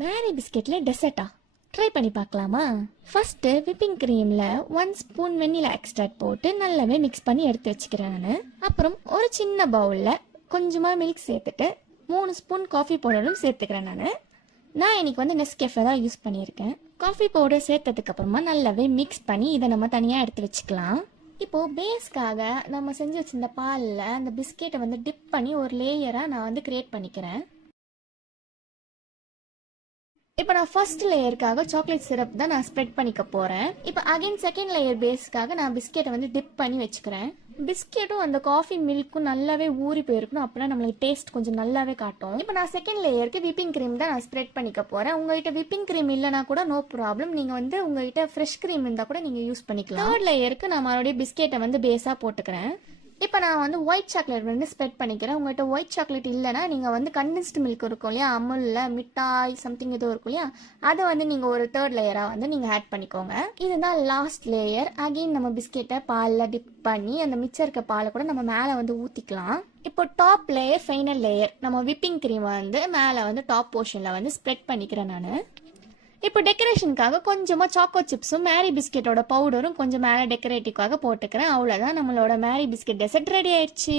மேரி பிஸ்கெட்ல டெசர்ட்டா try பண்ணி பார்க்கலாமா? First whipping கிரீம்ல 1 spoon வெண்ணிலா extract போட்டு நல்லாவே மிக்ஸ் பண்ணி எடுத்து வச்சுக்கிறேன் நான். அப்புறம் ஒரு சின்ன பவுல்ல கொஞ்சமா மில்க் சேர்த்துட்டு 3 ஸ்பூன் காஃபி பவுடரும் சேர்த்துக்கிறேன் நான் இன்னைக்கு வந்து நெஸ்கேஃபே தான் யூஸ் பண்ணியிருக்கேன். காஃபி பவுடர் சேர்த்ததுக்கு அப்புறமா நல்லாவே மிக்ஸ் பண்ணி இதை நம்ம தனியாக எடுத்து வச்சுக்கலாம். இப்போது பேஸ்க்காக நம்ம செஞ்சு வச்சிருந்த பாலில் அந்த பிஸ்கெட்டை வந்து டிப் பண்ணி ஒரு லேயராக நான் வந்து கிரியேட் பண்ணிக்கிறேன். இப்போ நான் ஃபர்ஸ்ட் லேயருக்காக சாக்லேட் சிரப் தான் நான் ஸ்ப்ரெட் பண்ணிக்க போகிறேன். இப்போ அகைன் செகண்ட் லேயர் பேஸ்க்காக நான் பிஸ்கெட்டை வந்து டிப் பண்ணி வச்சுக்கிறேன். பிஸ்கெட்டும் அந்த காஃபி மில்க்கும் நல்லாவே ஊறி போயிருக்கணும், அப்போனா நம்மளுக்கு டேஸ்ட் கொஞ்சம் நல்லாவே காட்டும். இப்போ நான் செகண்ட் லேயருக்கு விப்பிங் க்ரீம் தான் நான் ஸ்ப்ரெட் பண்ணிக்க போகிறேன். உங்கள்கிட்ட விப்பிங் க்ரீம் இல்லைனா கூட நோ ப்ராப்ளம், நீங்கள் வந்து உங்கள்கிட்ட ஃப்ரெஷ் க்ரீம் இருந்தால் கூட நீங்கள் யூஸ் பண்ணிக்கலாம். தேர்ட் லேயருக்கு நான் மறுபடியும் பிஸ்கெட்டை வந்து பேஸாக போட்டுக்கிறேன். இப்போ நான் வந்து ஒயிட் சாக்லேட் வந்து ஸ்ப்ரெட் பண்ணிக்கிறேன். உங்கள்கிட்ட ஒயிட் சாக்லேட் இல்லைனா நீங்கள் வந்து கண்டென்ஸ்டு மில்க் இருக்கும் இல்லையா, அமுலில் மிட்டாய் சம்திங் எதுவும் இருக்கும் இல்லையா, அதை வந்து நீங்கள் ஒரு தேர்ட் லேயராக வந்து நீங்கள் ஆட் பண்ணிக்கோங்க. இதுதான் லாஸ்ட் லேயர். அகெயின் நம்ம பிஸ்கெட்டை பாலில் டிப் பண்ணி அந்த மிச்சம் இருக்க பாலை கூட நம்ம மேலே வந்து ஊற்றிக்கலாம். இப்போ டாப் லேயர் ஃபைனல் லேயர் நம்ம விப்பிங் க்ரீமை வந்து மேலே வந்து டாப் போர்ஷனில் வந்து ஸ்ப்ரெட் பண்ணிக்கிறேன் நான். இப்போ டெக்கரேஷனுக்காக கொஞ்சமாக சாக்கோ சிப்ஸும் மேரி பிஸ்கெட்டோட பவுடரும் கொஞ்சம் மேலே டெக்கரேட்டிவ்காக போட்டுக்கிறேன். அவ்வளோதான், நம்மளோட மேரி பிஸ்கெட் டெசர்ட் ரெடி ஆயிடுச்சு.